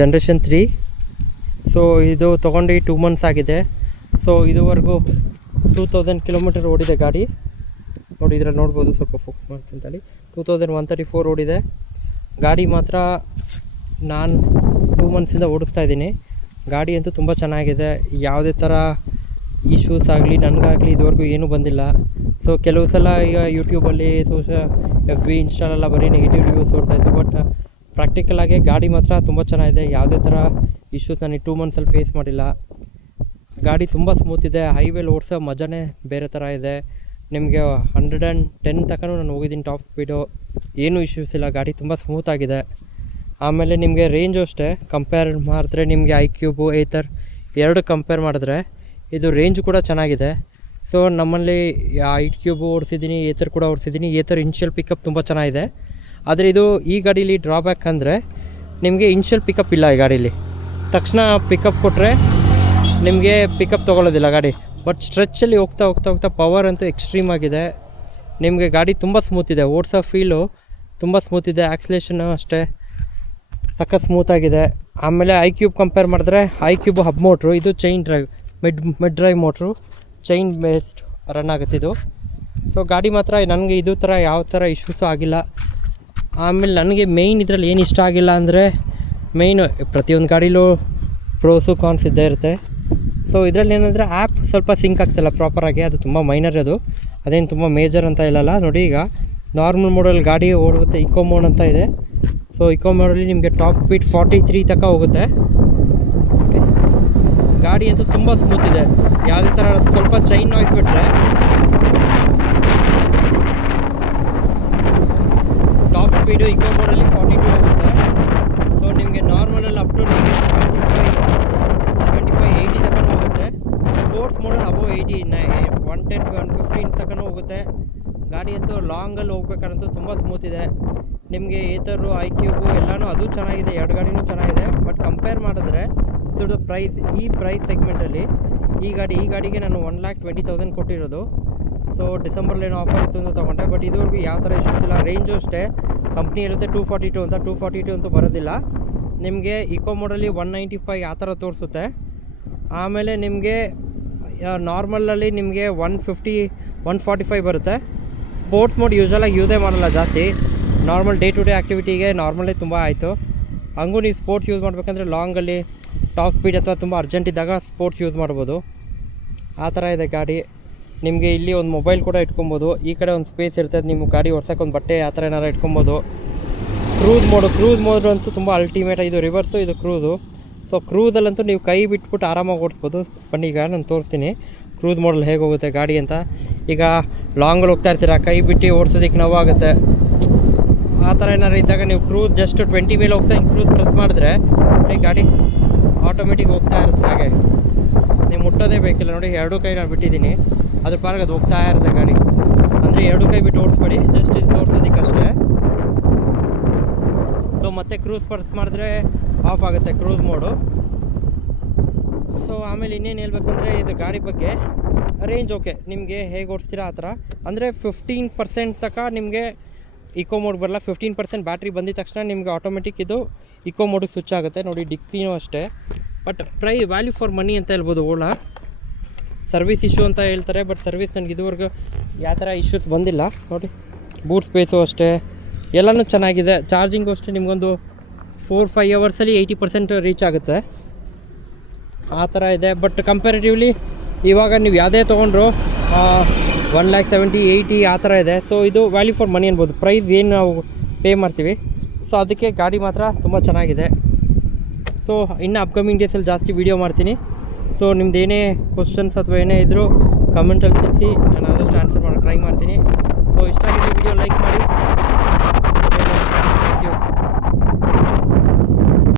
Generation 3. So ಇದು ತೊಗೊಂಡು 2 months ಆಗಿದೆ. ಸೊ ಇದುವರೆಗೂ 2000 ಕಿಲೋಮೀಟರ್ ಓಡಿದೆ ಗಾಡಿ. ನೋಡಿ ಇದ್ರಲ್ಲಿ ನೋಡ್ಬೋದು, ಸ್ವಲ್ಪ ಫೋಕಸ್ ಮಾಡ್ತೀನಿ ಅಂತೇಳಿ. 2134 ಓಡಿದೆ ಗಾಡಿ. ಮಾತ್ರ ನಾನು 2 months ಓಡಿಸ್ತಾ ಇದ್ದೀನಿ. ಗಾಡಿ ಅಂತೂ ತುಂಬ ಚೆನ್ನಾಗಿದೆ. ಯಾವುದೇ ಥರ ಇಶ್ಯೂಸ್ ಆಗಲಿ ನನಗಾಗಲಿ ಇದುವರೆಗೂ ಏನೂ ಬಂದಿಲ್ಲ. ಸೊ ಕೆಲವು ಸಲ ಈಗ ಯೂಟ್ಯೂಬಲ್ಲಿ FB ಇನ್ಸ್ಟಾಲೆಲ್ಲ ಬರೀ ನೆಗೆಟಿವ್ ರಿವ್ಯೂಸ್ ಓಡ್ತಾಯಿತ್ತು. ಬಟ್ ಪ್ರಾಕ್ಟಿಕಲಾಗಿ ಗಾಡಿ ಮಾತ್ರ ತುಂಬ ಚೆನ್ನಾಗಿದೆ. ಯಾವುದೇ ಥರ ಇಶ್ಯೂಸ್ ನನಗೆ 2 months ಫೇಸ್ ಮಾಡಿಲ್ಲ. ಗಾಡಿ ತುಂಬ ಸ್ಮೂತ್ ಇದೆ. ಹೈವೇಲಿ ಓಡಿಸೋ ಮಜಾನೇ ಬೇರೆ ಥರ ಇದೆ. ನಿಮಗೆ 110 ತನಕ ನಾನು ಹೋಗಿದ್ದೀನಿ ಟಾಪ್ ಸ್ಪೀಡು. ಏನೂ ಇಶ್ಯೂಸ್ ಇಲ್ಲ. ಗಾಡಿ ತುಂಬ ಸ್ಮೂತಾಗಿದೆ. ಆಮೇಲೆ ನಿಮಗೆ ರೇಂಜು ಅಷ್ಟೇ ಕಂಪೇರ್ ಮಾಡಿದ್ರೆ ನಿಮಗೆ iQube ಏತರ್ 2 ಕಂಪೇರ್ ಮಾಡಿದ್ರೆ ಇದು ರೇಂಜು ಕೂಡ ಚೆನ್ನಾಗಿದೆ. ಸೊ ನಮ್ಮಲ್ಲಿ iQube ಓಡಿಸಿದ್ದೀನಿ, ಏತರ್ ಕೂಡ ಓಡಿಸಿದ್ದೀನಿ. ಏತರ್ ಇನ್ಷಿಯಲ್ ಪಿಕಪ್ ತುಂಬ ಚೆನ್ನಾಗಿದೆ. ಆದರೆ ಇದು ಈ ಗಾಡೀಲಿ ಡ್ರಾಬ್ಯಾಕ್ ಅಂದರೆ ನಿಮಗೆ ಇನ್ಷಿಯಲ್ ಪಿಕಪ್ ಇಲ್ಲ. ಈ ಗಾಡೀಲಿ ತಕ್ಷಣ ಪಿಕಪ್ ಕೊಟ್ಟರೆ ನಿಮಗೆ ಪಿಕಪ್ ತೊಗೊಳ್ಳೋದಿಲ್ಲ ಗಾಡಿ. ಬಟ್ ಸ್ಟ್ರೆಚ್ಚಲ್ಲಿ ಹೋಗ್ತಾ ಪವರ್ ಅಂತೂ ಎಕ್ಸ್ಟ್ರೀಮ್ ಆಗಿದೆ. ನಿಮಗೆ ಗಾಡಿ ತುಂಬ ಸ್ಮೂತ್ ಇದೆ. ಓಡಿಸೋ ಫೀಲು ತುಂಬ ಸ್ಮೂತ್ ಇದೆ. ಆಕ್ಸಿಲೇಷನ್ನು ಅಷ್ಟೇ ಸಖತ್ ಸ್ಮೂತಾಗಿದೆ. ಆಮೇಲೆ iQube ಕಂಪೇರ್ ಮಾಡಿದ್ರೆ iQube ಹಬ್ ಮೋಟ್ರು, ಇದು chain drive, mid drive motor, chain based run ಆಗುತ್ತಿದ್ದು. ಸೊ ಗಾಡಿ ಮಾತ್ರ ನನಗೆ ಇದು ಥರ ಯಾವ ಥರ ಇಶ್ಯೂಸು ಆಗಿಲ್ಲ. ಆಮೇಲೆ ನನಗೆ ಮೇಯ್ನ್ ಇದರಲ್ಲಿ ಏನು ಇಷ್ಟ ಆಗಿಲ್ಲ ಅಂದರೆ, ಮೇಯ್ನು ಪ್ರತಿಯೊಂದು ಗಾಡೀಲೂ ಪ್ರೋಸು ಕಾನ್ಸ್ ಇದ್ದೇ ಇರುತ್ತೆ. ಸೊ ಇದರಲ್ಲಿ ಏನಂದರೆ ಆ್ಯಪ್ ಸ್ವಲ್ಪ ಸಿಂಕ್ ಆಗ್ತಿಲ್ಲ ಪ್ರಾಪರಾಗಿ. ಅದು ತುಂಬ ಮೈನರ್. ಅದೇನು ತುಂಬ ಮೇಜರ್ ಅಂತ ಇಲ್ಲಲ್ಲ. ನೋಡಿ ಈಗ ನಾರ್ಮಲ್ ಮೋಡಲ್ಲಿ ಗಾಡಿ ಓಡುತ್ತೆ. ಇಕೋ ಮೋಡ್ ಅಂತ ಇದೆ. ಸೊ ಇಕೋ ಮೋಡಲ್ಲಿ ನಿಮಗೆ ಟಾಪ್ ಸ್ಪೀಡ್ 43 ತನಕ ಹೋಗುತ್ತೆ. ಗಾಡಿ ಅಂತೂ ತುಂಬ ಸ್ಮೂತ್ ಇದೆ. ಯಾವುದೇ ಥರ ಸ್ವಲ್ಪ ಚೈನ್ ನಾಯ್ಸ್ ಬಿಟ್ಟರೆ ಟಾಪ್ ಸ್ಪೀಡು ಇಕೋ ಮೋಡಲ್ಲಿ 42 ಹೋಗುತ್ತೆ. ಸೊ ನಿಮಗೆ ನಾರ್ಮಲಲ್ಲಿ ಅಪ್ ಟು ನಿಮಗೆ 75-80 ತನಕ ಹೋಗುತ್ತೆ. ಸ್ಪೋರ್ಟ್ಸ್ ಮೋಡಲ್ಲಿ ಅಬೋವ್ 80, 110-115 ತನಕ ಹೋಗುತ್ತೆ. ಗಾಡಿ ಅಂತೂ ಲಾಂಗಲ್ಲಿ ಹೋಗ್ಬೇಕಾದ್ರಂತೂ ತುಂಬ ಸ್ಮೂತ್ ಇದೆ. ನಿಮಗೆ ಏತರು iQube ಎಲ್ಲನೂ ಅದು ಚೆನ್ನಾಗಿದೆ. 2 ಗಾಡಿನೂ ಚೆನ್ನಾಗಿದೆ. ಬಟ್ ಕಂಪೇರ್ ಮಾಡಿದ್ರೆ ಇದ್ರ ಪ್ರೈಸ್, ಈ ಪ್ರೈಸ್ ಸೆಗ್ಮೆಂಟಲ್ಲಿ ಈ ಗಾಡಿಗೆ ನಾನು 1,20,000 ಕೊಟ್ಟಿರೋದು. ಸೊ ಡಿಸೆಂಬರ್ಲೇನೋ ಆಫರ್ ಇತ್ತು ಅಂತ ತೊಗೊಂಡೆ. ಬಟ್ ಇದುವರೆಗೂ ಯಾವ ಥರ ಇಶ್ಯೂಸ್ ಇಲ್ಲ. ರೇಂಜು ಅಷ್ಟೇ ಕಂಪ್ನಿ ಇರುತ್ತೆ 242 ಅಂತ. 242 ಅಂತೂ ಬರೋದಿಲ್ಲ. ನಿಮಗೆ ಇಕೋ ಮೋಡಲ್ಲಿ 195 ಆ ಥರ ತೋರಿಸುತ್ತೆ. ಆಮೇಲೆ ನಿಮಗೆ ನಾರ್ಮಲಲ್ಲಿ ನಿಮಗೆ 150-145 ಬರುತ್ತೆ. ಸ್ಪೋರ್ಟ್ಸ್ ಮೋಡ್ ಯೂಶಲಾಗಿ ಯೂಸೇ ಮಾಡಲ್ಲ ಜಾಸ್ತಿ. ನಾರ್ಮಲ್ ಡೇ ಟು ಡೇ ಆ್ಯಕ್ಟಿವಿಟಿಗೆ ನಾರ್ಮಲೇ ತುಂಬ ಆಯಿತು. ಹಂಗೂ ನೀವು ಸ್ಪೋರ್ಟ್ಸ್ ಯೂಸ್ ಮಾಡಬೇಕಂದ್ರೆ ಲಾಂಗಲ್ಲಿ ಟಾಪ್ ಸ್ಪೀಡ್ ಅಥವಾ ತುಂಬ ಅರ್ಜೆಂಟ್ ಇದ್ದಾಗ ಸ್ಪೋರ್ಟ್ಸ್ ಯೂಸ್ ಮಾಡ್ಬೋದು. ಆ ಥರ ಇದೆ ಗಾಡಿ. ನಿಮಗೆ ಇಲ್ಲಿ ಒಂದು ಮೊಬೈಲ್ ಕೂಡ ಇಟ್ಕೊಬೋದು. ಈ ಕಡೆ ಒಂದು ಸ್ಪೇಸ್ ಇರ್ತದೆ. ನಿಮ್ಮ ಗಾಡಿ ಓಡ್ಸೋಕೆ ಒಂದು ಬಟ್ಟೆ ಆ ಥರ ಏನಾರು ಇಟ್ಕೊಬೋದು. ಕ್ರೂಸ್ ಮೋಡ್ ಅಂತೂ ತುಂಬ ಅಲ್ಟಿಮೇಟ್. ಇದು ರಿವರ್ಸು, ಇದು ಕ್ರೂಸು. ಸೊ ಕ್ರೂಸಲ್ಲಂತೂ ನೀವು ಕೈ ಬಿಟ್ಬಿಟ್ಟು ಆರಾಮಾಗಿ ಓಡಿಸ್ಬೋದು. ಬನ್ನಿ ಈಗ ನಾನು ತೋರಿಸ್ತೀನಿ ಕ್ರೂಸ್ ಮೋಡಲ್ಲಿ ಹೇಗೆ ಹೋಗುತ್ತೆ ಗಾಡಿ ಅಂತ. ಈಗ ಲಾಂಗಲ್ಲಿ ಹೋಗ್ತಾ ಇರ್ತೀರ, ಕೈ ಬಿಟ್ಟು ಓಡಿಸೋದಕ್ಕೆ ನೋವಾಗುತ್ತೆ. ಆ ಥರ ಏನಾರು ಇದ್ದಾಗ ನೀವು ಕ್ರೂಸ್ ಜಸ್ಟ್ 20 ಮೇಲೆ ಹೋಗ್ತಾ ಕ್ರೂಸ್ ಪ್ರೆಸ್ ಮಾಡಿದ್ರೆ ಗಾಡಿ ಆಟೋಮೆಟಿಕ್ ಹೋಗ್ತಾ ಇರುತ್ತೆ. ಹಾಗೆ ನೀವು ಮುಟ್ಟೋದೇ ಬೇಕಿಲ್ಲ. ನೋಡಿ 2 ಕೈ ನಾನು ಬಿಟ್ಟಿದ್ದೀನಿ, ಅದ್ರ ಪಾರ್ಗೆ ಅದು ಹೋಗ್ತಾ ಇರುತ್ತೆ ಗಾಡಿ. ಅಂದರೆ 2 ಕೈ ಬಿಟ್ಟು ಓಡಿಸ್ಬೇಡಿ, ಜಸ್ಟ್ ಇದು ತೋರಿಸೋದಕ್ಕಷ್ಟೇ. ಸೊ ಮತ್ತೆ ಕ್ರೂಸ್ ಪ್ರೆಸ್ ಮಾಡಿದ್ರೆ ಆಫ್ ಆಗುತ್ತೆ ಕ್ರೂಸ್ ಮೋಡು. ಸೊ ಆಮೇಲೆ ಇನ್ನೇನು ಹೇಳ್ಬೇಕಂದ್ರೆ ಇದು ಗಾಡಿ ಬಗ್ಗೆ ರೇಂಜ್ ಓಕೆ. ನಿಮಗೆ ಹೇಗೆ ಓಡಿಸ್ತೀರಾ ಆ ಥರ. ಅಂದರೆ 15% ತನಕ ನಿಮಗೆ ಇಕೋ ಮೋಡ್ ಬರಲ್ಲ. 15% ಬ್ಯಾಟ್ರಿ ಬಂದಿದ ತಕ್ಷಣ ನಿಮಗೆ ಆಟೋಮೆಟಿಕ್ ಇದು ಇಕೋ ಮೋಡಿಗೆ ಸ್ವಿಚ್ ಆಗುತ್ತೆ. ನೋಡಿ ಡಿಕ್ಕಿನೂ ಅಷ್ಟೇ. ಬಟ್ ವ್ಯಾಲ್ಯೂ ಫಾರ್ ಮನಿ ಅಂತ ಹೇಳ್ಬೋದು. ಓಲಾ ಸರ್ವಿಸ್ ಇಶ್ಯೂ ಅಂತ ಹೇಳ್ತಾರೆ. ಬಟ್ ಸರ್ವಿಸ್ ನನಗೆ ಇದುವರೆಗೂ ಯಾವ ಥರ ಇಶ್ಯೂಸ್ ಬಂದಿಲ್ಲ. ನೋಡಿ ಬೂಟ್ ಸ್ಪೇಸು ಅಷ್ಟೇ, ಎಲ್ಲನೂ ಚೆನ್ನಾಗಿದೆ. ಚಾರ್ಜಿಂಗು ಅಷ್ಟೇ ನಿಮಗೊಂದು 4-5 ಅವರ್ಸಲ್ಲಿ 80% ರೀಚ್ ಆಗುತ್ತೆ. ಆ ಥರ ಇದೆ. ಬಟ್ ಕಂಪ್ಯಾರಿಟಿವ್ಲಿ ಇವಾಗ ನೀವು ಯಾವುದೇ ತೊಗೊಂಡ್ರು 1,70,000-80 ಆ ಥರ ಇದೆ. ಸೊ ಇದು ವ್ಯಾಲ್ಯೂ ಫಾರ್ ಮನಿ ಅನ್ಬೋದು. ಪ್ರೈಸ್ ಏನು ನಾವು ಪೇ ಮಾಡ್ತೀವಿ. ಸೊ ಅದಕ್ಕೆ ಗಾಡಿ ಮಾತ್ರ ತುಂಬ ಚೆನ್ನಾಗಿದೆ. ಸೊ ಇನ್ನು ಅಪ್ಕಮಿಂಗ್ ಡೇಸಲ್ಲಿ ಜಾಸ್ತಿ ವೀಡಿಯೋ ಮಾಡ್ತೀನಿ. ಸೊ ನಿಮ್ದು ಏನೇ ಕ್ವಶನ್ಸ್ ಅಥವಾ ಏನೇ ಇದ್ದರೂ ಕಮೆಂಟಲ್ಲಿ ತಿಳಿಸಿ, ನಾನು ಆದಷ್ಟು ಆನ್ಸರ್ ಮಾಡೋಕ್ಕೆ ಟ್ರೈ ಮಾಡ್ತೀನಿ. ಸೊ ಇಷ್ಟ ಆಗಿದ್ರೆ ವಿಡಿಯೋ ಲೈಕ್ ಮಾಡಿ. Thank you.